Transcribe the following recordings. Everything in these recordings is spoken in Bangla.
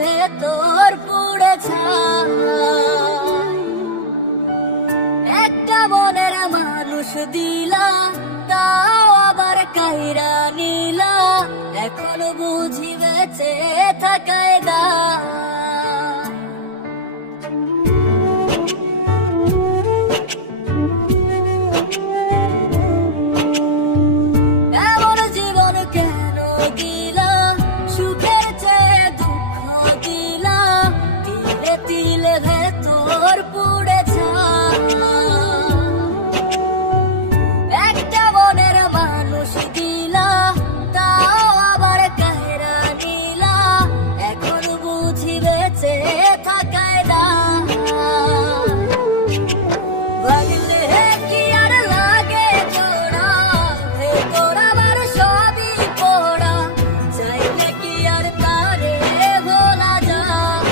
ভেতর পুড়ে ছাই। একটা মনের মানুষ দিলা, তাও আবার কাইরা নিলা, এখন বুঝি বেঁচে থাকায় দায়। এমন জীবন কেন দিলা, সুখের চেয়ে দুঃখ দিলা, তিলে তিলে ভেতর পুড়ে ছাই। একটা মনের মানুষ দিলা, তাও আবার কাইরা নিলা, এখন বুঝি বেঁচে থাকায় দায়। ভাগলে কি আর লাগে জোড়া, ভেতর আমার সবই পোড়া, চাইলে কি আর তারে ভোলা যায়।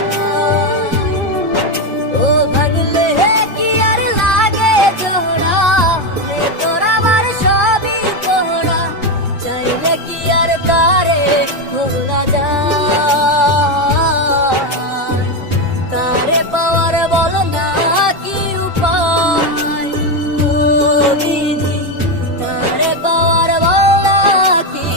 ও ভাগলে কি আর লাগে জোড়া, ভেতর আমার সবই পোড়া, চাইলে কি আর তারে ভোলা যায়। তারে পাওয়ার বলো না কি উপায়, ও বিধি, তারে পাওয়ার বলো না কি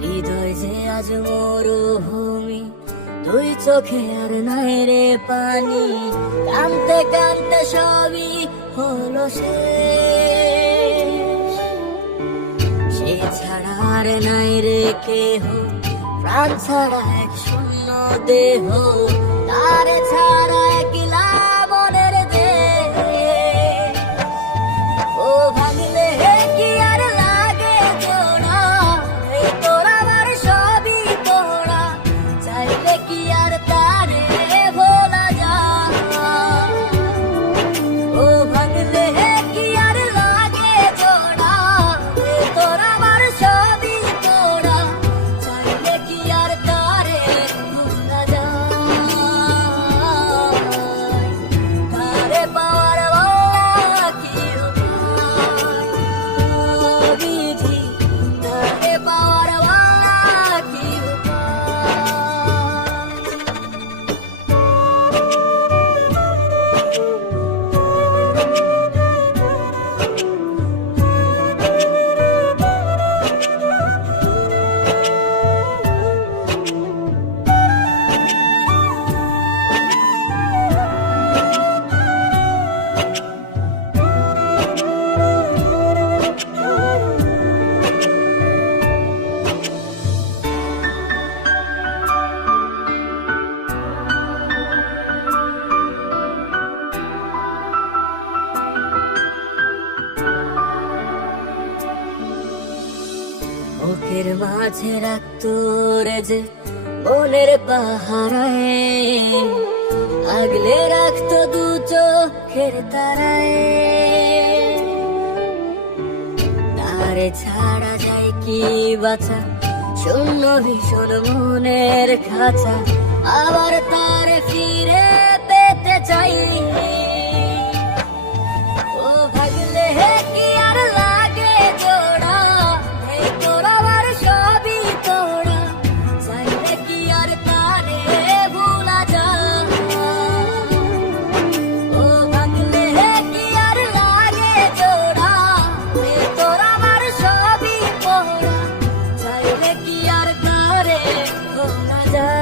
হৃদয় যে আজ মরুভূমি, দুই চোখে আর নাই রে পানি, কানতে কানতে সবই হলো শেষ। সে ছাড়া আর নাই রে কেহ, প্রাণ ছাড়া এক শূন্য দেহ, তারে ছাড়া একলা মনের দেহ। ও ভাঙলে কি আর লাগে জোড়া, ভেতর আমার সবই তোড়া, চাইলে কি আর তারে ভোলা যায়। ও ভাঙলে কি আর লাগে জোড়া, ভেতর আমার সবই তোড়া, চাইলে কি আর তারে ভোলা যায়। তারে পাওয়ার বলা কি উপায়, ও বিধি, তারে পাওয়ার বলা কি উপায়। বুকের মাঝে রাখতো রে যে মনের পাহারায়, আগলে রাখতো দু চোখের তারায়। তারে ছাড়া যায় কি বাঁচা, শূন্য ভীষণ মনের খাঁচা, আবার তারে ফিরে পেতে চাই। ও ভাগলে কি আর লাগে জোড়া, ভেতর আমার সবই তোড়া, চাইলে কি আর তারে ভোলা যায়। ও ভাগলে কি আর লাগে জোড়া, ভেতর আমার সবই তোড়া, চাইলে কি আর তারে ভোলা যায়।